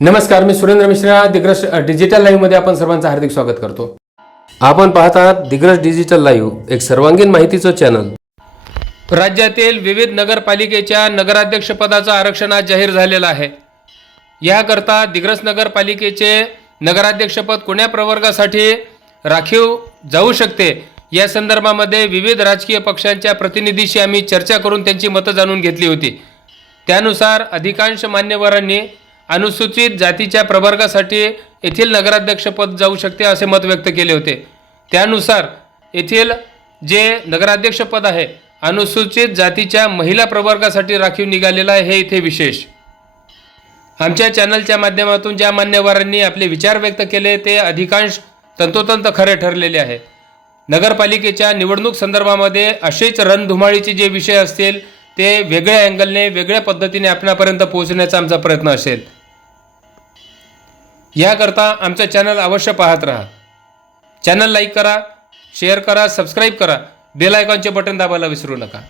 नमस्कार मी सुरेंद्र मिश्रा. दिग्रस डिजिटल लाईव्हमध्ये आपण सर्वांचं हार्दिक स्वागत करतो. आपण पाहत आहात दिग्रज डिजिटल लाईव्ह एक सर्वांगीण माहितीचं चॅनल. राज्यातील विविध नगरपालिकेच्या नगराध्यक्षपदाचं आरक्षण आज जाहीर झालेलं आहे. याकरता दिग्रस नगरपालिकेचे नगराध्यक्षपद कोण्या प्रवर्गासाठी राखीव जाऊ शकते? या संदर्भामध्ये विविध राजकीय पक्षांच्या प्रतिनिधीशी आम्ही चर्चा करून त्यांची मतं जाणून घेतली होती. त्यानुसार अधिकांश मान्यवरांनी अनुसूचित जातीच्या प्रवर्गासाठी येथील नगराध्यक्षपद जाऊ शकते असे मत व्यक्त केले होते. त्यानुसार येथील जे नगराध्यक्षपद आहे अनुसूचित जातीच्या महिला प्रवर्गासाठी राखीव निघालेलं आहे हे इथे विशेष. आमच्या चॅनलच्या माध्यमातून ज्या मान्यवरांनी आपले विचार व्यक्त केले ते अधिकांश तंतोतंत खरे ठरलेले आहे. नगरपालिकेच्या निवडणूक संदर्भामध्ये असेच रणधुमाळीचे जे विषय असतील ते वेगळ्या अँगलने वेगळ्या पद्धतीने आपणापर्यंत पोहोचण्याचा आमचा प्रयत्न असेल. याकरता आमचं चॅनल अवश्य पाहत राहा. चॅनल लाईक करा शेअर करा सबस्क्राईब करा. बेल आयकॉनचे बटन दाबायला विसरू नका.